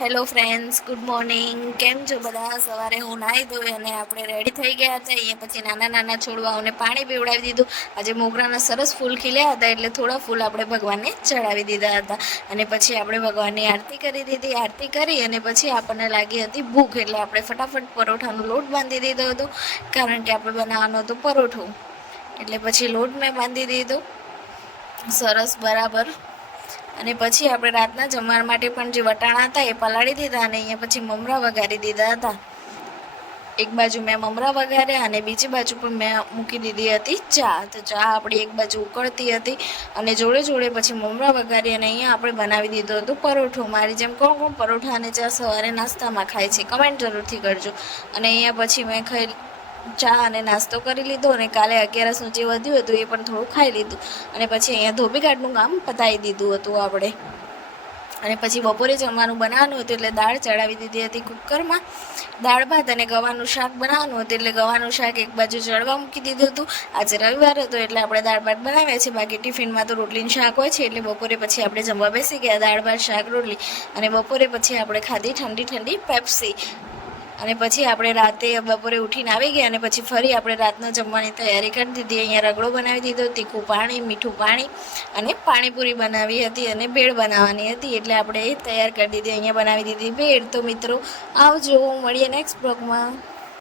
Hello friends, good morning. કેમ છો બધા? સવારે હું નાહી ધોઈ અને આપણે રેડી થઈ ગયા હતા. અહીંયા પછી નાના નાના છોડવાઓને પાણી પીવડાવી દીધું. આજે મોગરાના સરસ ફૂલ ખીલ્યા હતા એટલે થોડા ફૂલ આપણે ભગવાનને ચડાવી દીધા હતા. અને પછી આપણે ભગવાનની આરતી કરી દીધી. આરતી કરી અને પછી આપણને લાગી હતી ભૂખ, એટલે આપણે ફટાફટ પરોઠાનો લોટ બાંધી દીધો હતો, કારણ કે આપણે બનાવવાનો હતો પરોઠો. એટલે પછી લોટ મેં બાંધી દીધો સરસ બરાબર. અને પછી આપણે રાતના જમવા માટે પણ જે વટાણા હતા એ પલાળી દીધા અને અહીંયા પછી મમરા વઘારી દીધા હતા. એક બાજુ મેં મમરા વઘાર્યા અને બીજી બાજુ પણ મેં મૂકી દીધી હતી ચા. તો ચા આપણી એક બાજુ ઉકળતી હતી અને જોડે જોડે પછી મમરા વઘારી અને અહીંયા આપણે બનાવી દીધો હતો પરોઠો. મારી જેમ કોણ કોણ પરોઠા અને ચા સવારે નાસ્તામાં ખાય છે કમેન્ટ જરૂરથી કરજો. અને અહીંયા પછી મેં ચા અને નાસ્તો કરી લીધો અને કાલે 11નું જે વધ્યું હતું એ પણ થોડું ખાઈ લીધું. અને પછી અહીંયા ધોબી કાઢનું કામ પતાવી દીધું હતું આપણે. અને પછી બપોરે જમવાનું બનાવવાનું હતું એટલે દાળ ચડાવી દીધી હતી કુકરમાં. દાળ ભાત અને ગવાનું શાક બનાવવાનું હતું એટલે ગવાનું શાક એક બાજુ ચડવા મૂકી દીધું હતું. આજે રવિવાર હતો એટલે આપણે દાળ ભાત બનાવ્યા છે. બાકી ટિફિનમાં તો રોટલીનું શાક હોય છે એટલે બપોરે પછી આપણે જમવા બેસી ગયા દાળ ભાત શાક રોટલી. અને બપોરે પછી આપણે ખાધી ઠંડી ઠંડી પેપ્સી. અને પછી આપણે રાતે બપોરે ઉઠીને આવી ગયા અને પછી ફરી આપણે રાતના જમવાની તૈયારી કરી દીધી. અહીંયા રગડો બનાવી દીધો, તીખું પાણી, મીઠું પાણી અને પાણીપુરી બનાવી હતી અને ભેળ બનાવવાની હતી એટલે આપણે એ તૈયાર કરી દીધી. અહીંયા બનાવી દીધી ભેળ. તો મિત્રો આવજો, મળીએ નેક્સ્ટ બ્લોગમાં.